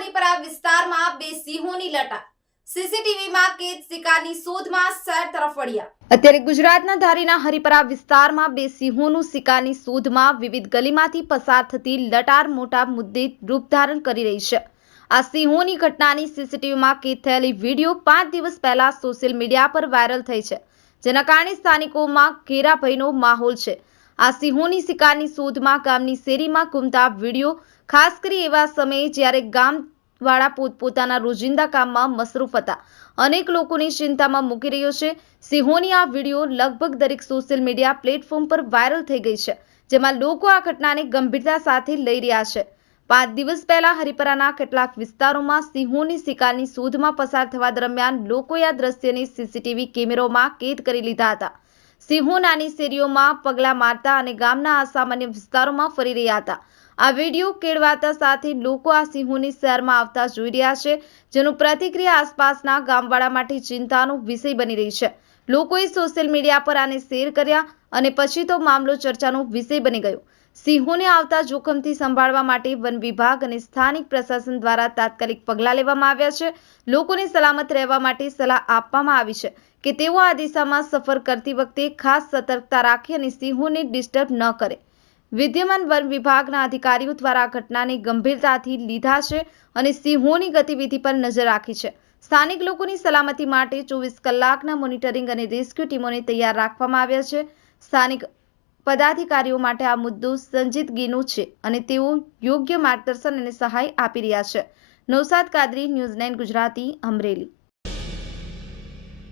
હરિપરા વિસ્તારમાં બે સિંહોની લટાર, સીસીટીવીમાં કેદ શિકારની શોધમાં શહેર તરફ વળ્યા। અત્યારે ગુજરાતના ધારીના હરિપરા વિસ્તારમાં બે સિંહોનું શિકારની શોધમાં વિવિધ ગલીમાંથી પસાર થતી લટાર મોટા મુદ્દે રૂપ ધારણ કરી રહી છે। આ સિંહોની ઘટનાની સીસીટીવીમાં કેદ થયેલી વિડીયો 5 દિવસ પહેલા સોશિયલ મીડિયા પર વાયરલ થઈ છે, જેના કારણે સ્થાનિકોમાં ઘેરા ભયનો માહોલ છે। આ સિંહોની શિકારની શોધમાં ગામની શેરીમાં ઘૂમતા વિડીયો ખાસ કરી એવા સમયે જ્યારે ગામવાળા પોતપોતાના રોજિંદા કામમાં મસરૂફ હતા, અનેક લોકોની ચિંતામાં મૂકી રહ્યો છે। સિંહોની આ વિડીયો લગભગ દરેક સોશિયલ મીડિયા પ્લેટફોર્મ પર વાયરલ થઈ ગઈ છે, જેમાં લોકો આ ઘટનાને ગંભીરતા સાથે લઈ રહ્યા છે। 5 દિવસ પહેલા હરિપરાના કેટલાક વિસ્તારોમાં સિંહોની શિકારની શોધમાં પસાર થવા દરમિયાન લોકોએ આ દ્રશ્યને સીસીટીવી કેમેરામાં કેદ કરી લીધા હતા। સિંહો નાની શેરીઓમાં પગલા મારતા અને ગામના અસામાન્ય વિસ્તારોમાં ફરી રહ્યા હતા। આ વિડીયો કેળવાતા સાથે લોકો આ સિંહોની શહેરમાં આવતા જોઈ રહ્યા છે, જેનું પ્રતિક્રિયા આસપાસના ગામવાળા માટે ચિંતાનો વિષય બની રહી છે। લોકોએ સોશિયલ મીડિયા પર આને શેર કર્યા અને પછી તો મામલો ચર્ચાનો વિષય બની ગયો। સિંહોને આવતા જોખમથી સંભાળવા માટે વન વિભાગ અને સ્થાનિક પ્રશાસન દ્વારા તાત્કાલિક પગલાં લેવામાં આવ્યા છે। લોકોને સલામત રહેવા માટે સલાહ આપવામાં આવી છે કે તેઓ આ દિશામાં સફર કરતી વખતે ખાસ સતર્કતા રાખે અને સિંહોને ડિસ્ટર્બ ન કરે। વિદ્યમાન વન વિભાગના અધિકારીઓ દ્વારા આ ઘટનાને ગંભીરતાથી લીધા છે અને સિંહોની ગતિવિધિ પર નજર રાખી છે। સ્થાનિક લોકોની સલામતી માટે 24 કલાકના મોનિટરિંગ અને રેસ્ક્યુ ટીમોને તૈયાર રાખવામાં આવ્યા છે। સ્થાનિક પદાધિકારીઓ માટે આ મુદ્દો સંજીદગીનો છે અને તેઓ યોગ્ય માર્ગદર્શન અને સહાય આપી રહ્યા છે। નૌશાદ કાદરી, ન્યૂઝ 9 ગુજરાતી, અમરેલી।